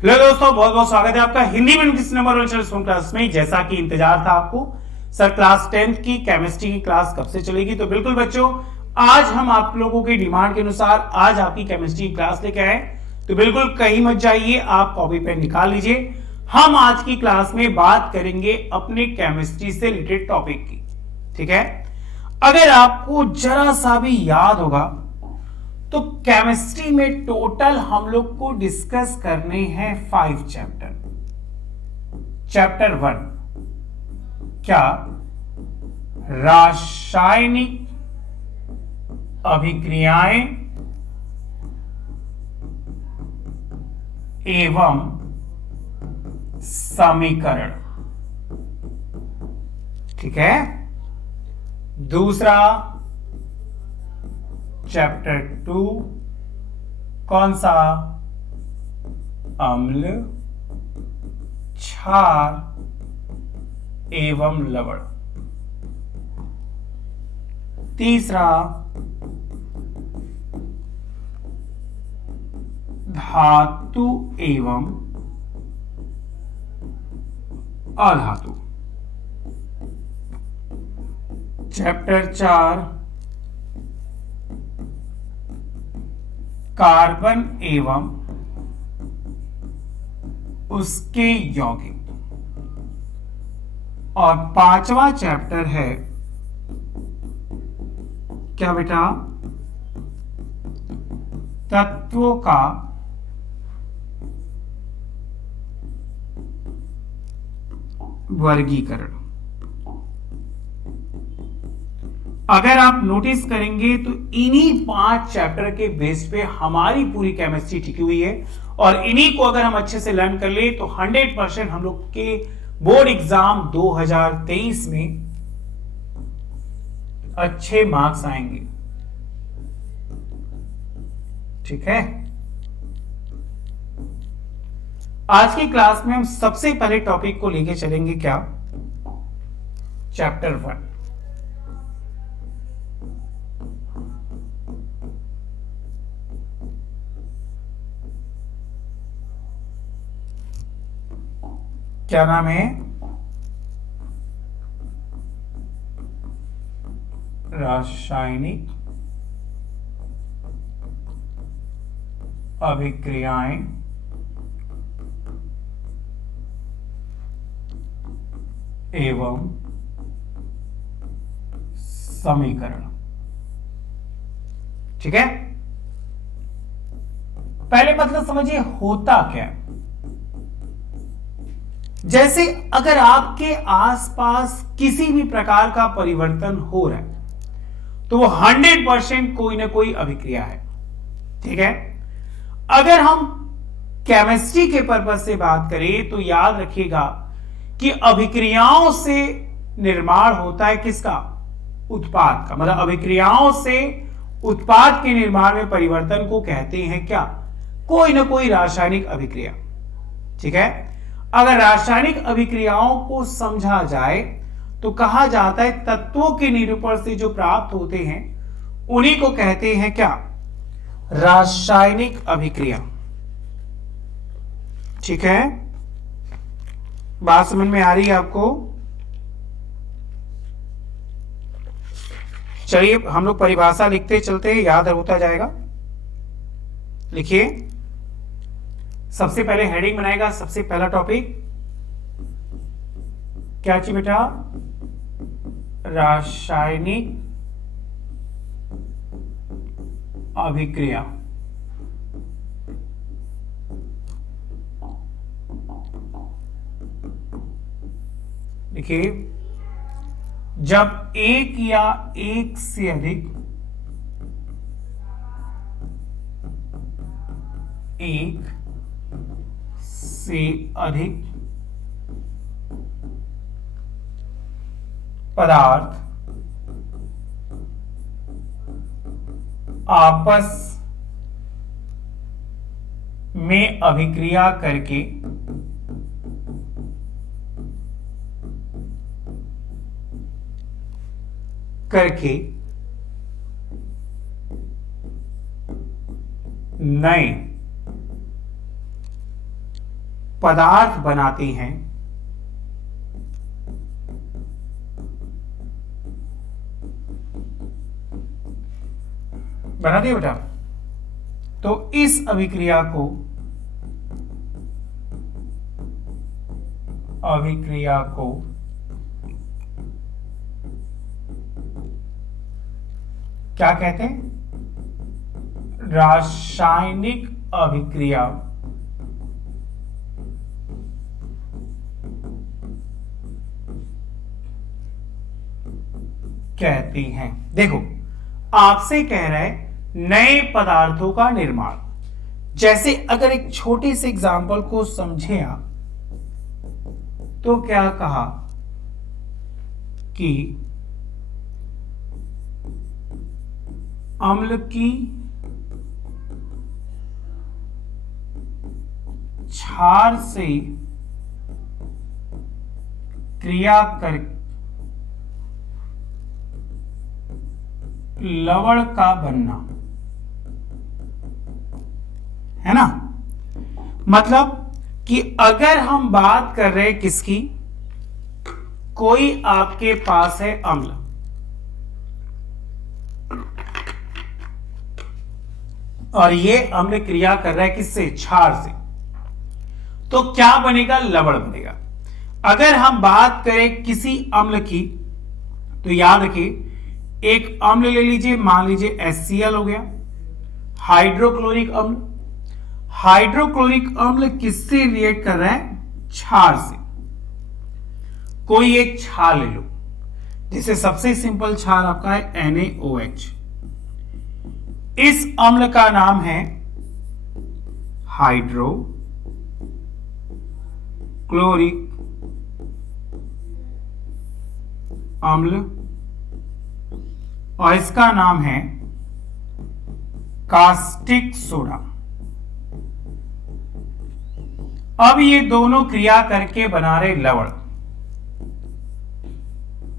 Hello दोस्तों, बहुत बहुत स्वागत है आपका हिंदी में किस नंबर वन क्लास में। जैसा कि इंतजार था आपको, सर क्लास 10th की केमिस्ट्री की क्लास कब से चलेगी। तो बिल्कुल बच्चों, आज हम आप लोगों की डिमांड के अनुसार आज आपकी केमिस्ट्री की क्लास लेके आए। तो बिल्कुल कहीं मत जाइए, आप कॉपी पेन निकाल लीजिए। हम आज की क्लास में बात करेंगे अपने केमिस्ट्री से रिलेटेड टॉपिक की। ठीक है, अगर आपको जरा सा भी याद होगा तो केमिस्ट्री में टोटल हम लोग को डिस्कस करने हैं 5 चैप्टर। चैप्टर 1 क्या, रासायनिक अभिक्रियाएं एवं समीकरण। ठीक है। दूसरा चैप्टर 2 कौन सा, अम्ल, क्षार एवं लवण। तीसरा धातु एवं अधातु। चैप्टर 4 कार्बन एवं उसके यौगिक। और 5वां चैप्टर है क्या बेटा, तत्वों का वर्गीकरण। अगर आप नोटिस करेंगे तो इन्हीं 5 चैप्टर के बेस पे हमारी पूरी केमिस्ट्री टिकी हुई है। और इन्हीं को अगर हम अच्छे से लर्न कर ले तो 100% हम लोग के बोर्ड एग्जाम 2023 में अच्छे मार्क्स आएंगे। ठीक है। आज की क्लास में हम सबसे पहले टॉपिक को लेके चलेंगे क्या, चैप्टर 1। क्या नाम है, रासायनिक अभिक्रियाएं एवं समीकरण। ठीक है। पहले मतलब समझिए होता क्या है। जैसे अगर आपके आसपास किसी भी प्रकार का परिवर्तन हो रहा है तो वो 100% कोई ना कोई अभिक्रिया है। ठीक है। अगर हम केमिस्ट्री के पर्पस से बात करें तो याद रखिएगा कि अभिक्रियाओं से निर्माण होता है किसका, उत्पाद का। मतलब अभिक्रियाओं से उत्पाद के निर्माण में परिवर्तन को कहते हैं क्या, कोई ना कोई रासायनिक अभिक्रिया। ठीक है। अगर रासायनिक अभिक्रियाओं को समझा जाए तो कहा जाता है तत्वों के निरूपण से जो प्राप्त होते हैं उन्हीं को कहते हैं क्या, रासायनिक अभिक्रिया। ठीक है। बात समझ में आ रही है आपको। चलिए हम लोग परिभाषा लिखते चलते हैं, याद होता जाएगा। लिखिए, सबसे पहले हेडिंग बनाएगा। सबसे पहला टॉपिक क्या चाहिए बेटा, रासायनिक अभिक्रिया। देखिए, जब एक या एक से अधिक पदार्थ आपस में अभिक्रिया करके करके नए पदार्थ बनाते हैं, बनाते हैं बेटा, तो इस अभिक्रिया को क्या कहते हैं? रासायनिक अभिक्रिया कहती हैं। देखो, आपसे कह रहा है नए पदार्थों का निर्माण। जैसे अगर एक छोटे से एग्जाम्पल को समझे आप, तो क्या कहा कि अम्ल की क्षार से क्रिया कर लवण का बनना, है ना? मतलब कि अगर हम बात कर रहे हैं किसकी, कोई आपके पास है अम्ल, और ये अम्ल क्रिया कर रहा है किससे? क्षार से, तो क्या बनेगा? लवण बनेगा। अगर हम बात करें किसी अम्ल की, तो याद रखिए, एक अम्ल ले लीजिए, मान लीजिए HCl हो गया, हाइड्रोक्लोरिक अम्ल। हाइड्रोक्लोरिक अम्ल किससे रिएक्ट कर रहा है? क्षार से। कोई एक क्षार ले लो, जैसे सबसे सिंपल क्षार आपका है NaOH। इस अम्ल का नाम है हाइड्रोक्लोरिक अम्ल, और इसका नाम है कास्टिक सोडा। अब ये दोनों क्रिया करके बना रहे लवण।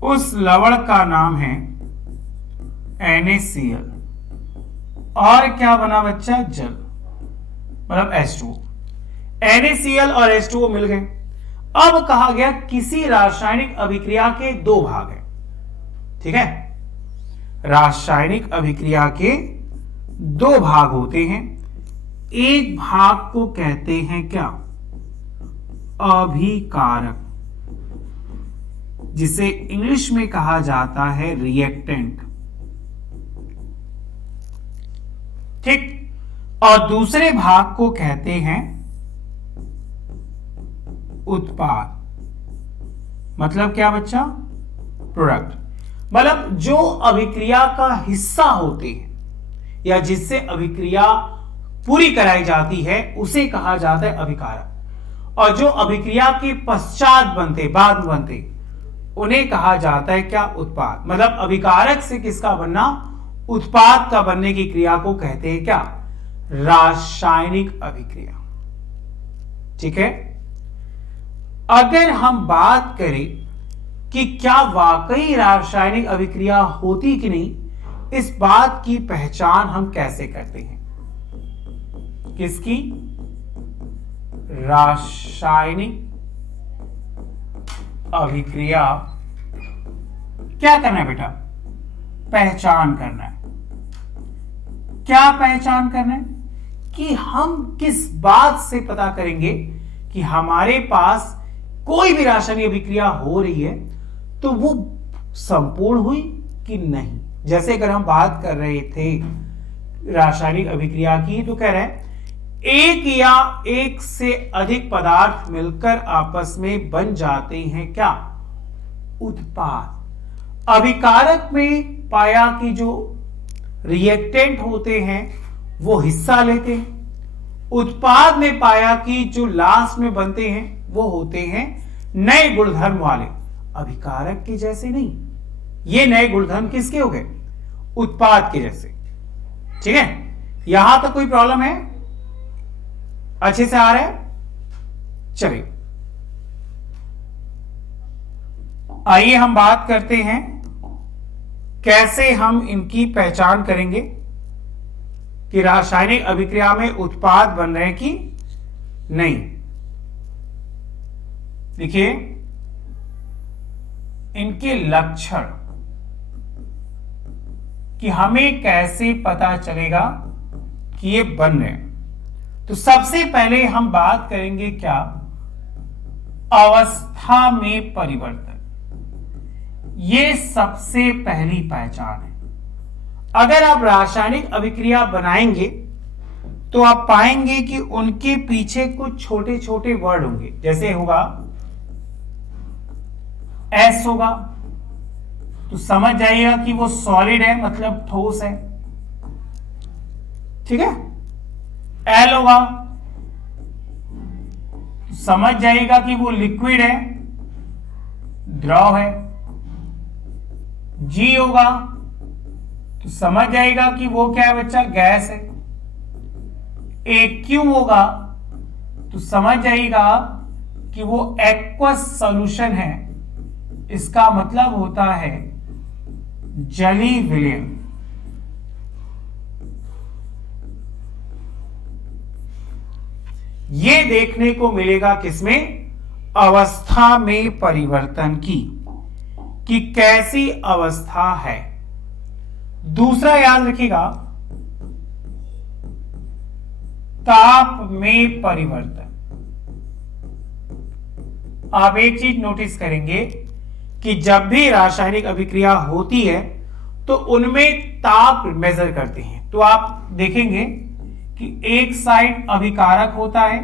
उस लवण का नाम है NaCl, और क्या बना बच्चा? जल, मतलब H2O। NaCl और H2O मिल गए। अब कहा गया किसी रासायनिक अभिक्रिया के दो भाग हैं, ठीक है? रासायनिक अभिक्रिया के दो भाग होते हैं। एक भाग को कहते हैं क्या? अभिकारक, जिसे इंग्लिश में कहा जाता है रिएक्टेंट, ठीक? और दूसरे भाग को कहते हैं उत्पाद। मतलब क्या बच्चा? प्रोडक्ट। मतलब जो अभिक्रिया का हिस्सा होते हैं या जिससे अभिक्रिया पूरी कराई जाती है, उसे कहा जाता है अभिकारक। और जो अभिक्रिया के पश्चात बनते, बाद में बनते, उन्हें कहा जाता है क्या? उत्पाद। मतलब अभिकारक से किसका बनना? उत्पाद का बनने की क्रिया को कहते हैं क्या? रासायनिक अभिक्रिया, ठीक है? अगर हम बात करें कि क्या वाकई रासायनिक अभिक्रिया होती कि नहीं, इस बात की पहचान हम कैसे करते हैं? किसकी? रासायनिक अभिक्रिया क्या करना है बेटा? पहचान करना है। क्या पहचान करना है? कि हम किस बात से पता करेंगे कि हमारे पास कोई भी रासायनिक अभिक्रिया हो रही है तो वो संपूर्ण हुई कि नहीं। जैसे अगर हम बात कर रहे थे रासायनिक अभिक्रिया की, तो कह रहे हैं एक या एक से अधिक पदार्थ मिलकर आपस में बन जाते हैं क्या? उत्पाद। अभिकारक में पाया कि जो रिएक्टेंट होते हैं वो हिस्सा लेते हैं। उत्पाद में पाया कि जो लास्ट में बनते हैं वो होते हैं नए गुणधर्म वाले, अभिकारक के जैसे नहीं। ये नए गुणधर्म किसके हो गए? उत्पाद के जैसे, ठीक है? यहां तक कोई प्रॉब्लम है? अच्छे से आ रहा है? चलिए आइए हम बात करते हैं कैसे हम इनकी पहचान करेंगे कि रासायनिक अभिक्रिया में उत्पाद बन रहे हैं कि नहीं। देखिए इनके लक्षण कि हमें कैसे पता चलेगा कि ये बन रहे हैं। तो सबसे पहले हम बात करेंगे क्या, अवस्था में परिवर्तन। ये सबसे पहली पहचान है। अगर आप रासायनिक अभिक्रिया बनाएंगे तो आप पाएंगे कि उनके पीछे कुछ छोटे छोटे वर्ड होंगे, जैसे होगा एस होगा तो समझ जाइएगा कि वो सॉलिड है, मतलब ठोस है, ठीक है। एल होगा तो समझ जाइएगा कि वो लिक्विड है, द्रव है। जी होगा तो समझ जाएगा कि वो क्या है बच्चा, गैस है। AQ होगा तो समझ जाइएगा कि वो एक्वस सॉल्यूशन है, इसका मतलब होता है जली विलयन। ये देखने को मिलेगा किसमें, अवस्था में परिवर्तन की, कि कैसी अवस्था है। दूसरा याद रखिएगा, ताप में परिवर्तन। आप एक चीज नोटिस करेंगे कि जब भी रासायनिक अभिक्रिया होती है तो उनमें ताप मेजर करते हैं। तो आप देखेंगे कि एक साइड अभिकारक होता है,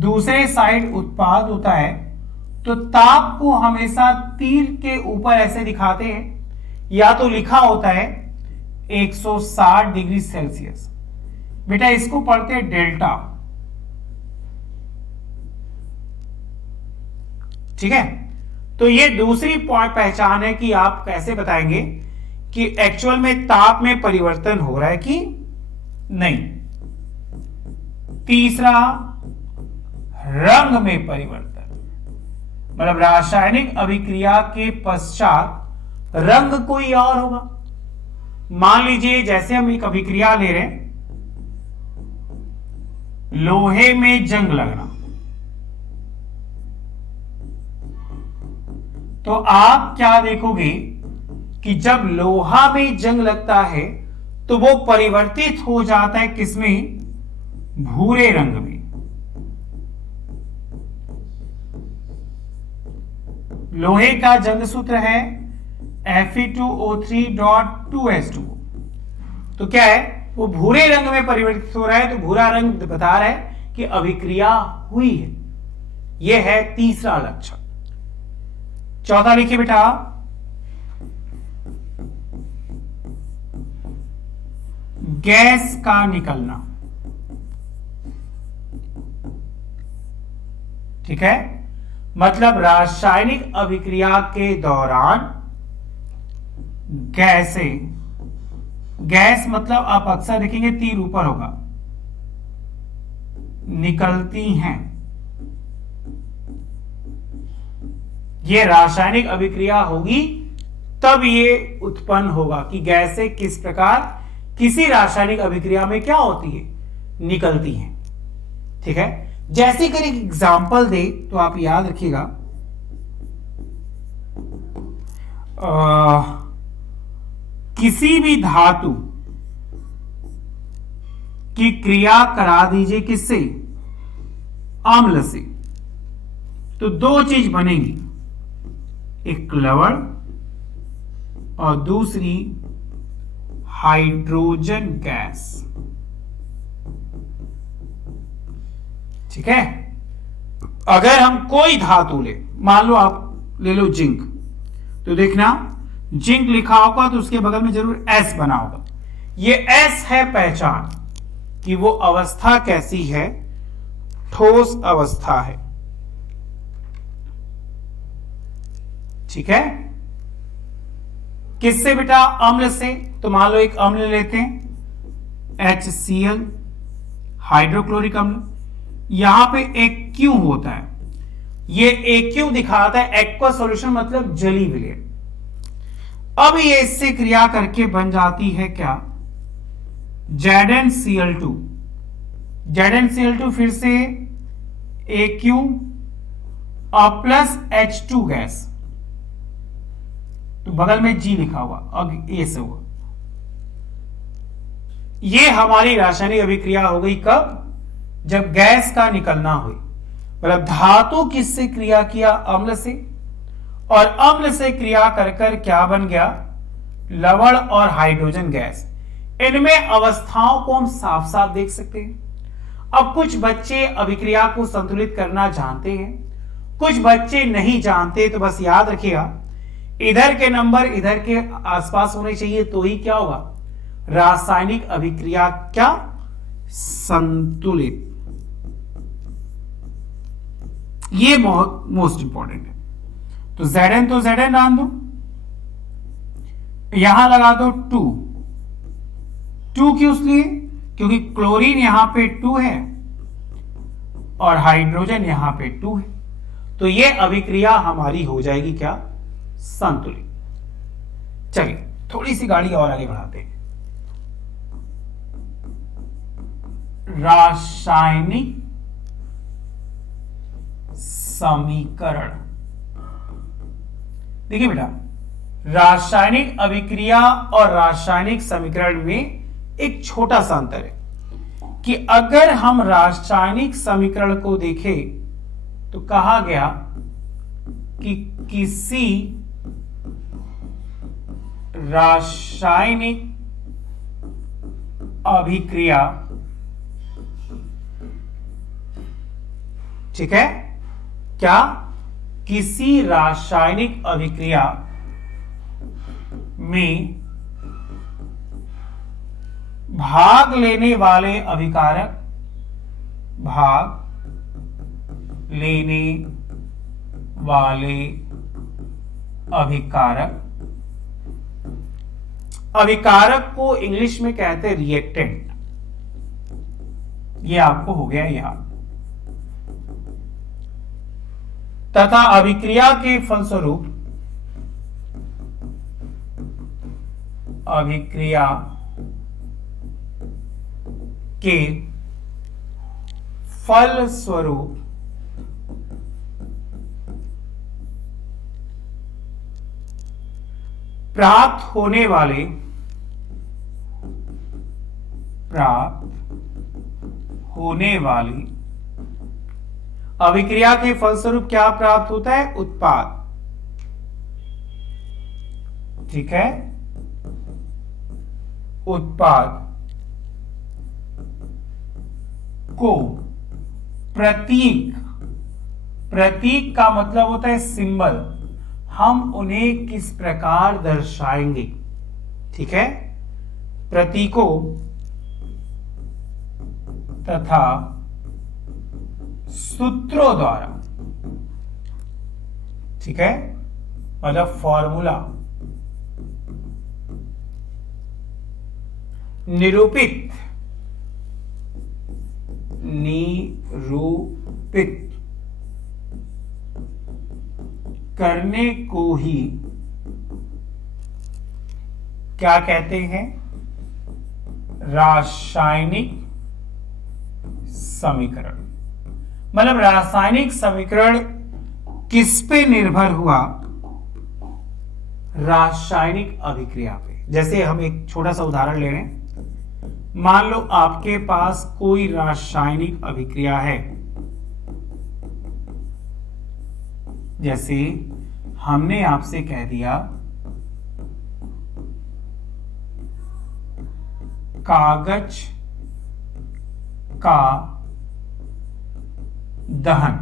दूसरे साइड उत्पाद होता है। तो ताप को हमेशा तीर के ऊपर ऐसे दिखाते हैं, या तो लिखा होता है 160 डिग्री सेल्सियस। बेटा इसको पढ़ते हैं डेल्टा, ठीक है। तो ये दूसरी पहचान है कि आप कैसे बताएंगे कि एक्चुअल में ताप में परिवर्तन हो रहा है कि नहीं। तीसरा, रंग में परिवर्तन, मतलब रासायनिक अभिक्रिया के पश्चात रंग कोई और होगा। मान लीजिए जैसे हम एक अभिक्रिया ले रहे हैं, लोहे में जंग लगना, तो आप क्या देखोगे कि जब लोहा में जंग लगता है तो वो परिवर्तित हो जाता है किसमें, भूरे रंग में। लोहे का जंग सूत्र है Fe2O3.2H2। तो क्या है, वो भूरे रंग में परिवर्तित हो रहा है। तो भूरा रंग बता रहा है कि अभिक्रिया हुई है। यह है तीसरा लक्षण। चौथा लिखिए बेटा, गैस का निकलना, ठीक है। मतलब रासायनिक अभिक्रिया के दौरान गैस मतलब आप अक्सर देखेंगे तीर ऊपर होगा, निकलती हैं। ये रासायनिक अभिक्रिया होगी तब ये उत्पन्न होगा कि गैसें किस प्रकार किसी रासायनिक अभिक्रिया में क्या होती है, निकलती हैं, ठीक है। जैसे कि एक एग्जांपल दे तो आप याद रखिएगा, किसी भी धातु की क्रिया करा दीजिए किससे, अम्ल से, तो दो चीज बनेगी, एक लवण और दूसरी हाइड्रोजन गैस, ठीक है। अगर हम कोई धातु ले, मान लो आप ले लो जिंक, तो देखना जिंक लिखा होगा तो उसके बगल में जरूर एस बना होगा। ये एस है पहचान कि वो अवस्था कैसी है, ठोस अवस्था है, ठीक है। किससे बेटा, अम्ल से। तो मान लो एक अम्ल लेते हैं HCl, हाइड्रोक्लोरिक अम्ल, यहां पे एक क्यू होता है, ये AQ दिखाता है एक्वा सॉल्यूशन, मतलब जली विलयन। अब ये इससे क्रिया करके बन जाती है क्या, ZnCl2। ZnCl2 फिर से AQ और प्लस H2 गैस, तो बगल में G लिखा हुआ और ए से हुआ। ये हमारी रासायनिक अभिक्रिया हो गई कब? जब गैस का निकलना हुई। मतलब धातु किससे क्रिया किया? अम्ल से, और अम्ल से क्रिया कर कर क्या बन गया? लवण और हाइड्रोजन गैस। इनमें अवस्थाओं को हम साफ साफ देख सकते हैं। अब कुछ बच्चे अभिक्रिया को संतुलित करना जानते हैं, कुछ बच्चे नहीं जानते, तो बस याद रखिएगा इधर के नंबर इधर के आसपास होने चाहिए, तो ही क्या होगा? रासायनिक अभिक्रिया क्या? संतुलित। ये मोस्ट इंपॉर्टेंट है। तो Zn तो Zn डाल दो, यहां लगा दो 2। 2 क्यों? इसलिए क्योंकि क्लोरीन यहां पे 2 है और हाइड्रोजन यहां पे 2 है, तो ये अभिक्रिया हमारी हो जाएगी क्या? संतुलित। चलिए थोड़ी सी गाड़ी और आगे बढ़ाते हैं। रासायनिक समीकरण। देखिए बेटा, रासायनिक अभिक्रिया और रासायनिक समीकरण में एक छोटा सा अंतर है कि अगर हम रासायनिक समीकरण को देखें तो कहा गया कि किसी रासायनिक अभिक्रिया, ठीक है, क्या? किसी रासायनिक अभिक्रिया में भाग लेने वाले अभिकारक, भाग लेने वाले अभिकारक, अभिकारक को इंग्लिश में कहते हैं रिएक्टेंट। ये आपको हो गया याद। तथा अभिक्रिया के फलस्वरूप, अभिक्रिया के फलस्वरूप प्राप्त होने वाले, अभिक्रिया के फलस्वरूप क्या प्राप्त होता है? उत्पाद। ठीक है, उत्पाद को प्रतीक, प्रतीक का मतलब होता है सिंबल, हम उन्हें किस प्रकार दर्शाएंगे? ठीक है, प्रतीकों तथा सूत्रों द्वारा, ठीक है, मतलब फॉर्मूला निरूपित करने को ही क्या कहते हैं? रासायनिक समीकरण। मतलब रासायनिक समीकरण किस पे निर्भर हुआ? रासायनिक अभिक्रिया पे। जैसे हम एक छोटा सा उदाहरण ले रहे हैं, मान लो आपके पास कोई रासायनिक अभिक्रिया है, जैसे हमने आपसे कह दिया कागज का दहन,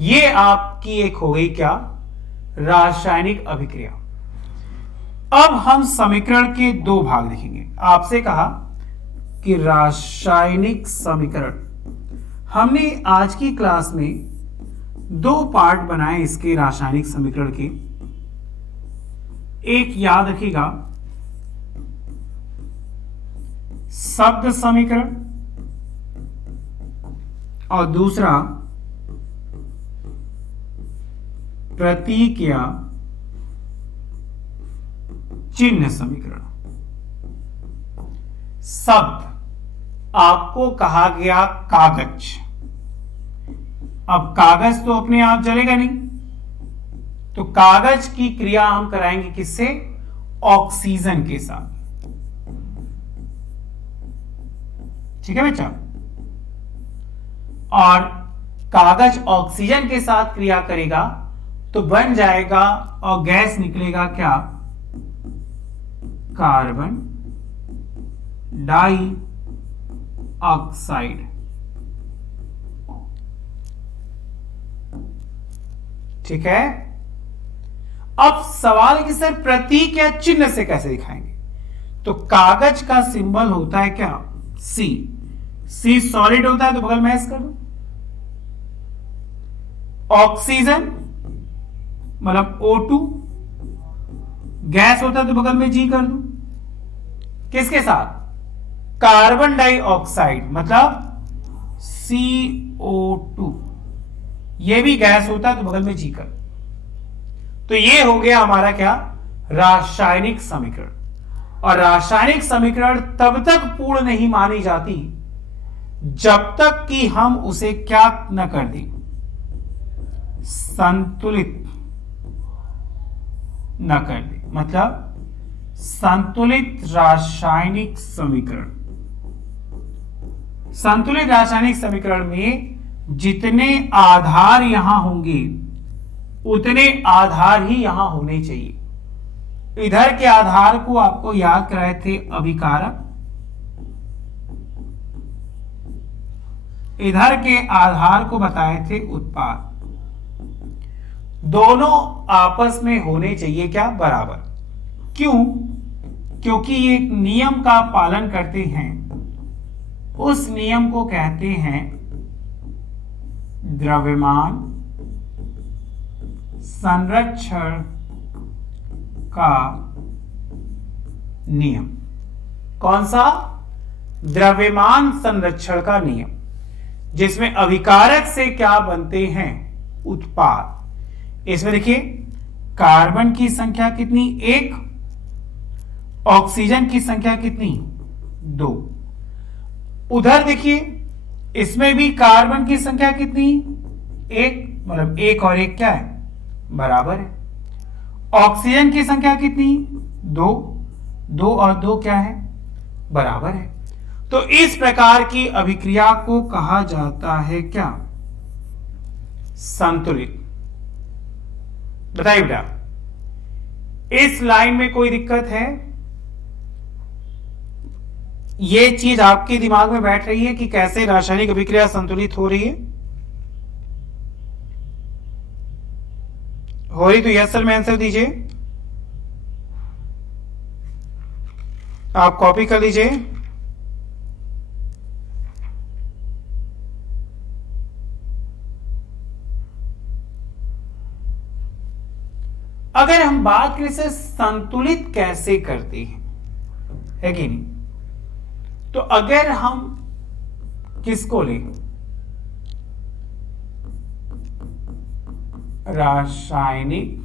ये आपकी एक हो गई क्या? रासायनिक अभिक्रिया। अब हम समीकरण के दो भाग देखेंगे। आपसे कहा कि रासायनिक समीकरण, हमने आज की क्लास में दो पार्ट बनाए इसके रासायनिक समीकरण के। एक याद रखिएगा शब्द समीकरण, और दूसरा प्रतीक या चिन्ह समीकरण। शब्द आपको कहा गया कागज, अब कागज तो अपने आप जलेगा नहीं, तो कागज की क्रिया हम कराएंगे किससे? ऑक्सीजन के साथ। ठीक है बच्चा? और कागज ऑक्सीजन के साथ क्रिया करेगा तो बन जाएगा और गैस निकलेगा क्या? Carbon dioxide. ठीक है। अब सवाल है कि सर प्रतीक या चिन्ह से कैसे दिखाएंगे? तो कागज का सिंबल होता है क्या? सी। सी सॉलिड होता है तो बगल में एस कर दो। ऑक्सीजन मतलब O2, गैस होता है तो बगल में जी कर दो। किसके साथ? कार्बन डाइऑक्साइड मतलब CO2, ये भी गैस होता है तो बगल में जी कर। तो ये हो गया हमारा क्या? रासायनिक समीकरण। और रासायनिक समीकरण तब तक पूर्ण नहीं मानी जाती जब तक कि हम उसे क्या न कर दें? संतुलित न कर दे। मतलब संतुलित रासायनिक समीकरण। संतुलित रासायनिक समीकरण में जितने आधार यहां होंगे उतने आधार ही यहां होने चाहिए। इधर के आधार को आपको याद कराए थे अभिकारक, इधर के आधार को बताए थे उत्पाद। दोनों आपस में होने चाहिए क्या? बराबर। क्यों? क्योंकि ये एक नियम का पालन करते हैं, उस नियम को कहते हैं द्रव्यमान संरक्षण का नियम। कौन सा? द्रव्यमान संरक्षण का नियम, जिसमें अभिकारक से क्या बनते हैं? उत्पाद। इसमें देखिए कार्बन की संख्या कितनी? 1। ऑक्सीजन की संख्या कितनी? 2। उधर देखिए इसमें भी कार्बन की संख्या कितनी? 1, मतलब 1 और 1 क्या है? बराबर है। ऑक्सीजन की संख्या कितनी? 2। 2 और 2 क्या है? बराबर है। तो इस प्रकार की अभिक्रिया को कहा जाता है क्या? संतुलित। बताइए बेटा, इस लाइन में कोई दिक्कत है? ये चीज आपके दिमाग में बैठ रही है कि कैसे रासायनिक अभिक्रिया संतुलित हो रही है? हो रही तो यस सर में आंसर दीजिए। आप कॉपी कर लीजिए। अगर हम बात करें से संतुलित कैसे करते हैं, है कि नहीं? तो अगर हम किसको लें? रासायनिक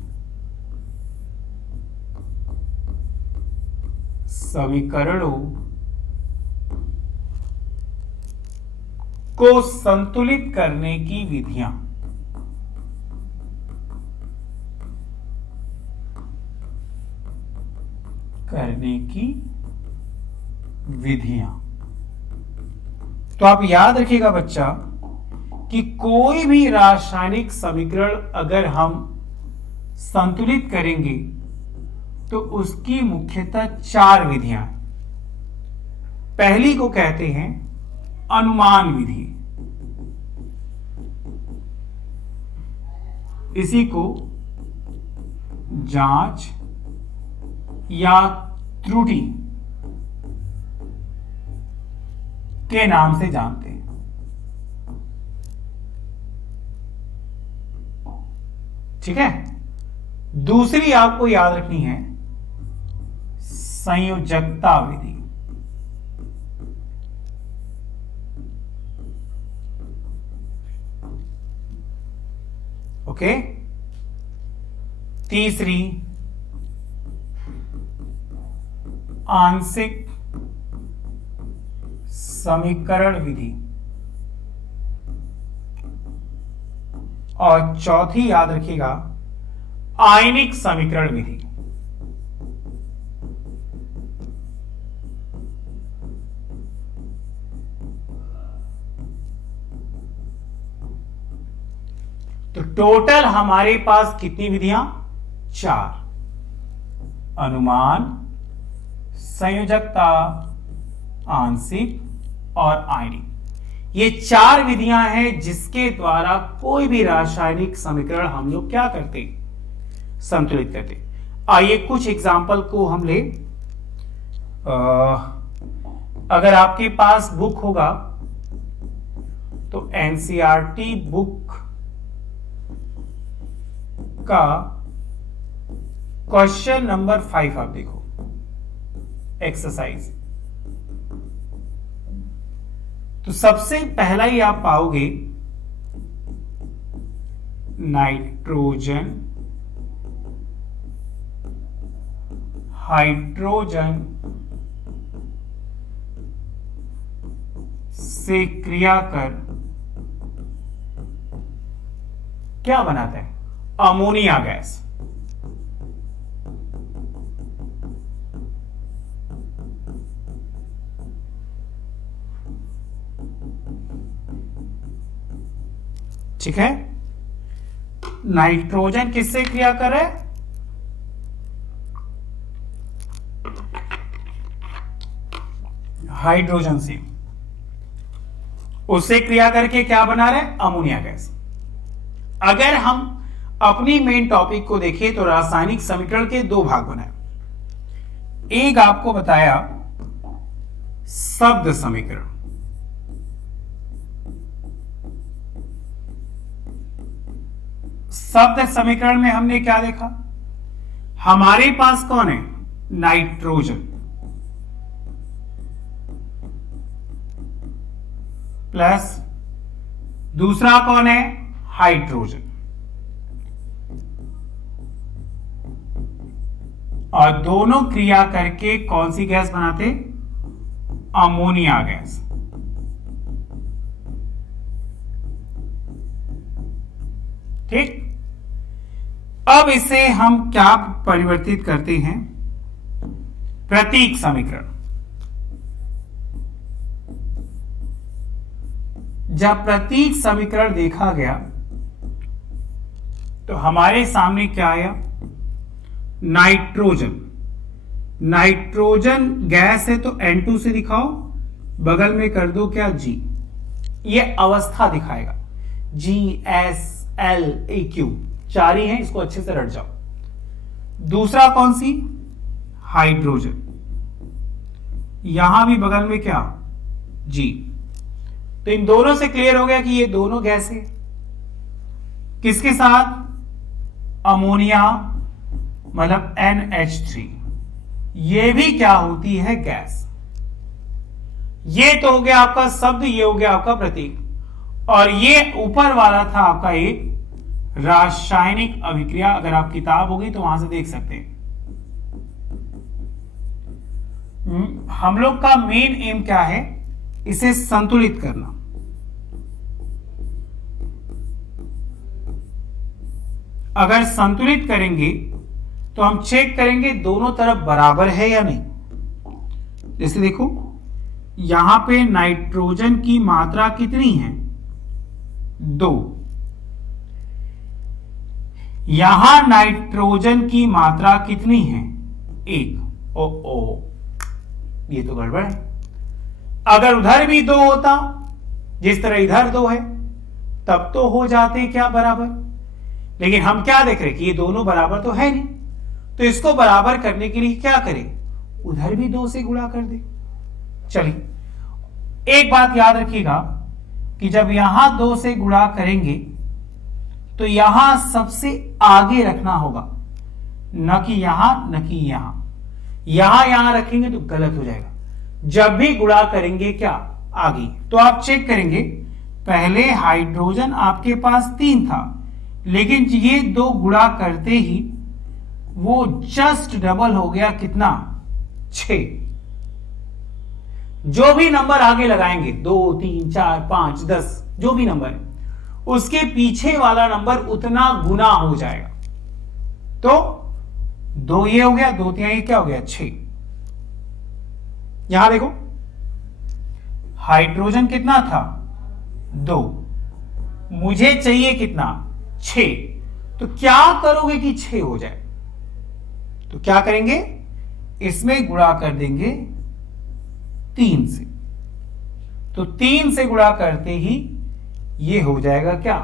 समीकरणों को संतुलित करने की विधियां। तो आप याद रखिएगा बच्चा कि कोई भी रासायनिक समीकरण अगर हम संतुलित करेंगे तो उसकी मुख्यतः 4 विधियां। पहली को कहते हैं अनुमान विधि, इसी को जांच या त्रुटि के नाम से जानते हैं। ठीक है। दूसरी आपको याद रखनी है संयोजकता विधि। ओके। तीसरी आंशिक समीकरण विधि। और चौथी याद रखिएगा आयनिक समीकरण विधि। तो टोटल हमारे पास कितनी विधियां? 4। अनुमान, संयोजकता, आंशिक और आयनिक। ये 4 विधियां हैं जिसके द्वारा कोई भी रासायनिक समीकरण हम लोग क्या करते? संतुलित करते। आइए कुछ एग्जाम्पल को हम ले। अगर आपके पास बुक होगा तो एनसीईआरटी बुक का क्वेश्चन नंबर 5 आप देखो, एक्सरसाइज। तो सबसे पहला ही आप पाओगे नाइट्रोजन, हाइड्रोजन से क्रिया कर क्या बनाता है? Ammonia gas. ठीक है, नाइट्रोजन किससे क्रिया कर रहा है? हाइड्रोजन से। उससे क्रिया करके क्या बना रहे? Ammonia gas. अगर हम अपनी मेन टॉपिक को देखें तो रासायनिक समीकरण के 2 भाग बनाए। एक आपको बताया शब्द समीकरण, शब्द समीकरण में हमने क्या देखा? हमारे पास कौन है? नाइट्रोजन प्लस दूसरा कौन है? हाइड्रोजन। और दोनों क्रिया करके कौन सी गैस बनाते? Ammonia gas. ठीक, अब इसे हम क्या परिवर्तित करते हैं? प्रतीक समीकरण। जब प्रतीक समीकरण देखा गया तो हमारे सामने क्या आया? नाइट्रोजन। नाइट्रोजन गैस है तो N2 से दिखाओ, बगल में कर दो क्या? G। ये अवस्था दिखाएगा, GSLAQ, 4 ही हैं, इसको अच्छे से रट जाओ। दूसरा कौन सी? हाइड्रोजन। यहां भी बगल में क्या? G। तो इन दोनों से क्लियर हो गया कि ये दोनों गैस है। किसके साथ? अमोनिया, मतलब NH3। ये भी क्या होती है? गैस। ये तो हो गया आपका शब्द, ये हो गया आपका प्रतीक। और ये ऊपर वाला था आपका एक रासायनिक अभिक्रिया। अगर आप किताब होगी तो वहां से देख सकते हैं। हम लोग का मेन एम क्या है? इसे संतुलित करना। अगर संतुलित करेंगे तो हम चेक करेंगे दोनों तरफ बराबर है या नहीं। जैसे देखो यहां पे नाइट्रोजन की मात्रा कितनी है? 2। यहां नाइट्रोजन की मात्रा कितनी है? 1। ओ, ये तो गड़बड़ है। अगर उधर भी 2 होता, जिस तरह इधर 2 है, तब तो हो जाते क्या? बराबर। लेकिन हम क्या देख रहे कि ये दोनों बराबर तो है नहीं, तो इसको बराबर करने के लिए क्या करें? उधर भी 2 से गुणा कर दे। चलिए, एक बात याद रखिएगा कि जब यहां 2 से गुणा करेंगे तो यहां सबसे आगे रखना होगा, न कि यहां, न कि यहां। यहां रखेंगे तो गलत हो जाएगा। जब भी गुणा करेंगे क्या? आगे। तो आप चेक करेंगे, पहले हाइड्रोजन आपके पास 3 था, लेकिन ये 2 गुणा करते ही वो जस्ट डबल हो गया। कितना? 6। जो भी नंबर आगे लगाएंगे, 2, 3, 4, 5, 10, जो भी नंबर है, उसके पीछे वाला नंबर उतना गुना हो जाएगा। तो 2 ये हो गया, 2 3 ये क्या हो गया 6। यहां देखो हाइड्रोजन कितना था 2, मुझे चाहिए कितना 6। तो क्या करोगे कि 6 हो जाए? तो क्या करेंगे, इसमें गुणा कर देंगे 3 से। तो 3 से गुणा करते ही ये हो जाएगा क्या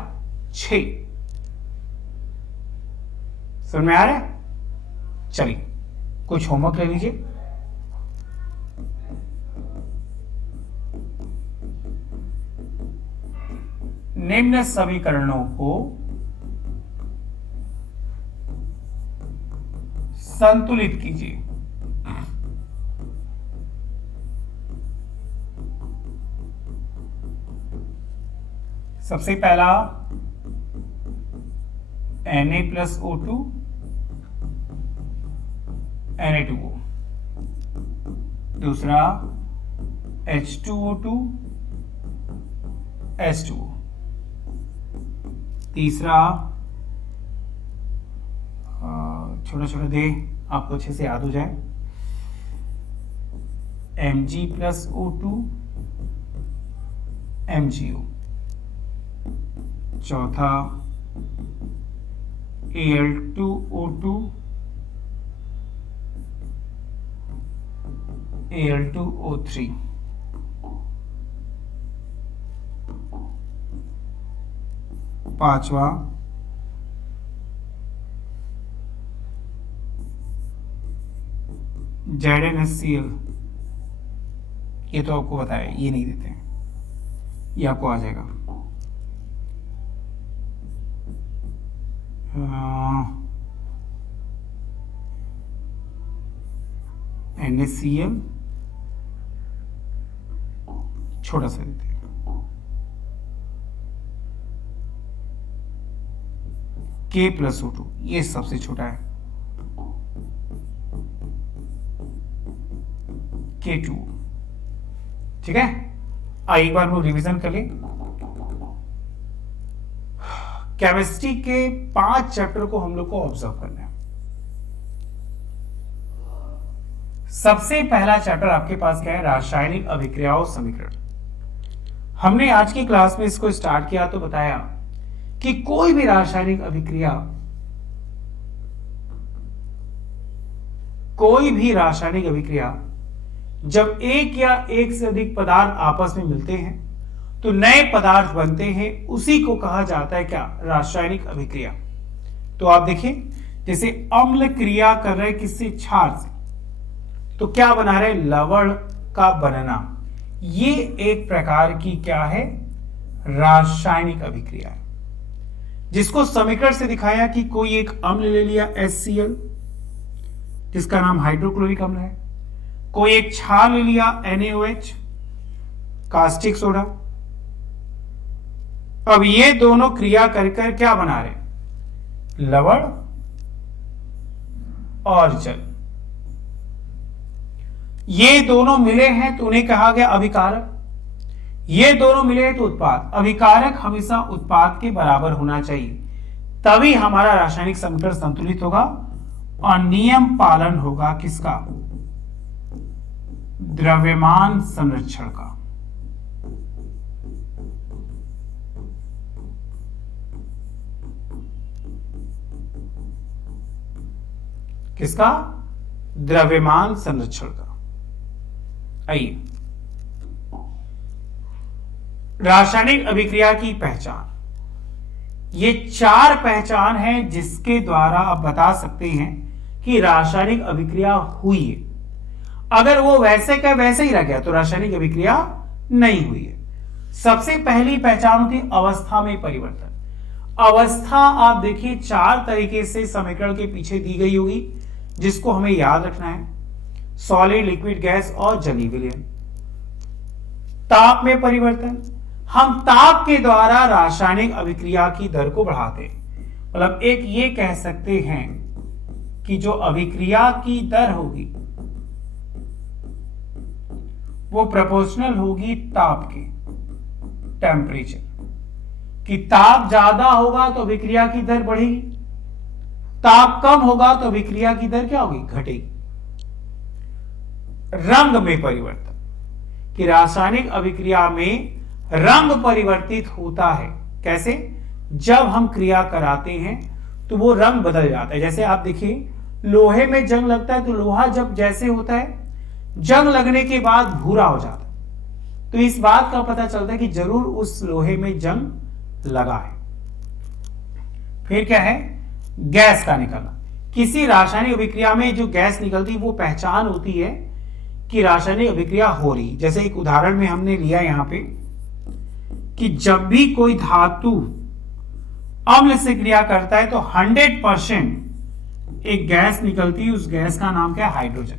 6। समझ में आ रहा है? चलिए कुछ होमवर्क ले लीजिए। निम्न समीकरणों को संतुलित कीजिए। सबसे पहला Na+O2 Na2O, दूसरा H2O2 H2O, तीसरा छोटा छोटा दे आपको अच्छे से याद हो जाए Mg+O2 MgO, चौथा Al2O2 Al2O3, पांचवा ZnHCl। ये तो आपको बताया, ये नहीं देते हैं, ये आपको आ जाएगा। NaCl छोटा सा देते हैं, K+O2 ये सबसे छोटा है, K2। ठीक है, एक बार वो रिवीजन कर ले। केमिस्ट्री के 5 चैप्टर को हम लोग को ऑब्जर्व करना है। सबसे पहला चैप्टर आपके पास क्या है, रासायनिक अभिक्रियाओं समीकरण। हमने आज की क्लास में इसको स्टार्ट किया तो बताया कि कोई भी रासायनिक अभिक्रिया जब एक या एक से अधिक पदार्थ आपस में मिलते हैं तो नए पदार्थ बनते हैं, उसी को कहा जाता है क्या, रासायनिक अभिक्रिया। तो आप देखिए जैसे अम्ल क्रिया कर रहे किससे, क्षार से, तो क्या बना रहे, लवण का बनना। ये एक प्रकार की क्या है, रासायनिक अभिक्रिया है, जिसको समीकरण से दिखाया कि कोई एक अम्ल ले लिया HCl जिसका नाम हाइड्रोक्लोरिक अम्ल है, कोई एक क्षार ले लिया NaOH कास्टिक सोडा। अब ये दोनों क्रिया कर क्या बना रहे, लवण और जल। ये दोनों मिले हैं तो उन्हें कहा गया अभिकारक, ये दोनों मिले हैं तो उत्पाद। अभिकारक हमेशा उत्पाद के बराबर होना चाहिए, तभी हमारा रासायनिक समीकरण संतुलित होगा और नियम पालन होगा किसका, द्रव्यमान संरक्षण का। किसका, द्रव्यमान संरक्षण का। आइए, रासायनिक अभिक्रिया की पहचान। ये 4 पहचान है जिसके द्वारा आप बता सकते हैं कि रासायनिक अभिक्रिया हुई है। अगर वो वैसे का वैसे ही रह गया तो रासायनिक अभिक्रिया नहीं हुई है। सबसे पहली पहचान होती है अवस्था में परिवर्तन। अवस्था आप देखिए 4 तरीके से समीकरण के पीछे दी गई होगी, जिसको हमें याद रखना है, सॉलिड, लिक्विड, गैस और जलीय विलयन। ताप में परिवर्तन, हम ताप के द्वारा रासायनिक अभिक्रिया की दर को बढ़ाते हैं। मतलब एक ये कह सकते हैं कि जो अभिक्रिया की दर होगी वो प्रोपोर्शनल होगी ताप के, टेम्परेचर। कि ताप ज्यादा होगा तो अभिक्रिया की दर बढ़ेगी, ताप कम होगा तो अभिक्रिया की दर क्या होगी, घटेगी। रंग में परिवर्तन, कि रासायनिक अभिक्रिया में रंग परिवर्तित होता है। कैसे? जब हम क्रिया कराते हैं तो वो रंग बदल जाता है। जैसे आप देखिए, लोहे में जंग लगता है तो लोहा जब जैसे होता है, जंग लगने के बाद भूरा हो जाता है, तो इस बात का पता चलता है कि जरूर उस लोहे में जंग लगा है। फिर क्या है? गैस का निकलना। किसी रासायनिक अभिक्रिया में जो गैस निकलती वो पहचान होती है कि रासायनिक अभिक्रिया हो रही। जैसे एक उदाहरण में हमने लिया यहां पे कि जब भी कोई धातु अम्ल से क्रिया करता है तो 100% एक गैस निकलती है, उस गैस का नाम क्या है? हाइड्रोजन।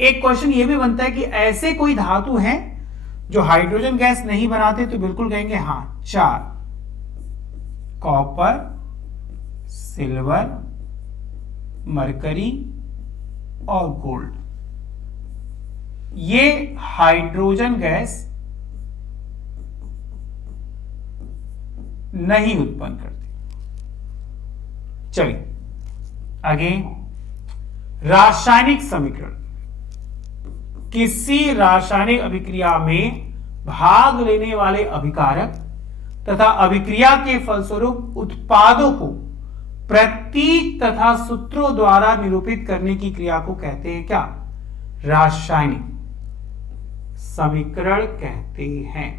एक क्वेश्चन ये भी बनता है कि ऐसे कोई धातु है जो हाइड्रोजन गैस नहीं बनाते, तो बिल्कुल कहेंगे हां, 4: कॉपर, सिल्वर, मरकरी और गोल्ड। ये हाइड्रोजन गैस नहीं उत्पन्न करती। चलिए आगे, रासायनिक समीकरण। किसी रासायनिक अभिक्रिया में भाग लेने वाले अभिकारक तथा अभिक्रिया के फलस्वरूप उत्पादों को प्रतीक तथा सूत्रों द्वारा निरूपित करने की क्रिया को कहते हैं क्या? रासायनिक समीकरण कहते हैं।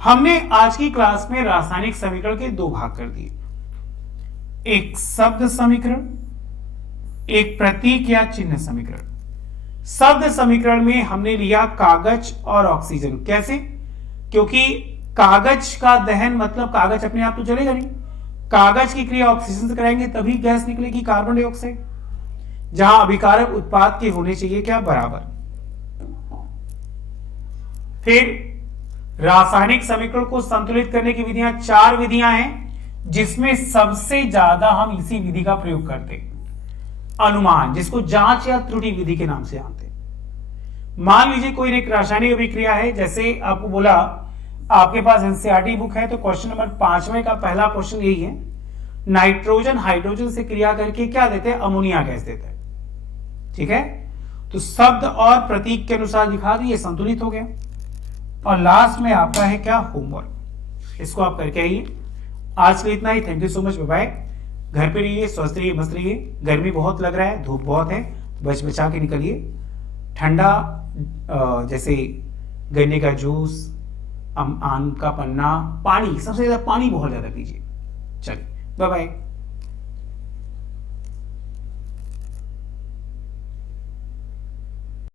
हमने आज की क्लास में रासायनिक समीकरण के 2 भाग कर दिए, एक शब्द समीकरण, एक प्रतीक या चिन्ह समीकरण। शब्द समीकरण में हमने लिया कागज और ऑक्सीजन। कैसे? क्योंकि कागज का दहन मतलब कागज अपने आप तो जलेगा नहीं, कागज की क्रिया ऑक्सीजन से कराएंगे तभी गैस निकलेगी, कार्बन डाइऑक्साइड, जहां अभिकारक उत्पाद के होने चाहिए क्या? बराबर। फिर रासायनिक समीकरण को संतुलित करने की विधियां 4 विधियां हैं, जिसमें सबसे ज्यादा हम इसी विधि का प्रयोग करते हैं, अनुमान, जिसको जांच या त्रुटि विधि के नाम से जानते हैं। मान लीजिए कोई एक रासायनिक अभिक्रिया है, जैसे आपको बोला आपके पास एनसीईआरटी बुक है तो क्वेश्चन नंबर 5वें का पहला क्वेश्चन यही है, नाइट्रोजन हाइड्रोजन से क्रिया करके क्या देते हैं? अमोनिया गैस देता है। ठीक है, तो शब्द और प्रतीक के अनुसार दिखा दिए, संतुलित हो गया। और लास्ट में आपका है क्या? होमवर्क, इसको आप करके आइए। आज के लिए इतना ही। Thank you so much, bye bye. घर पे रहिए, स्वस्थ रहिए, मस्त रहिए। गर्मी बहुत लग रहा है, धूप बहुत है, बच बचा के निकलिए। ठंडा जैसे गन्ने का जूस, आम का पन्ना, पानी, सबसे ज्यादा पानी बहुत ज्यादा पीजिए। चलिए, बाय बाय।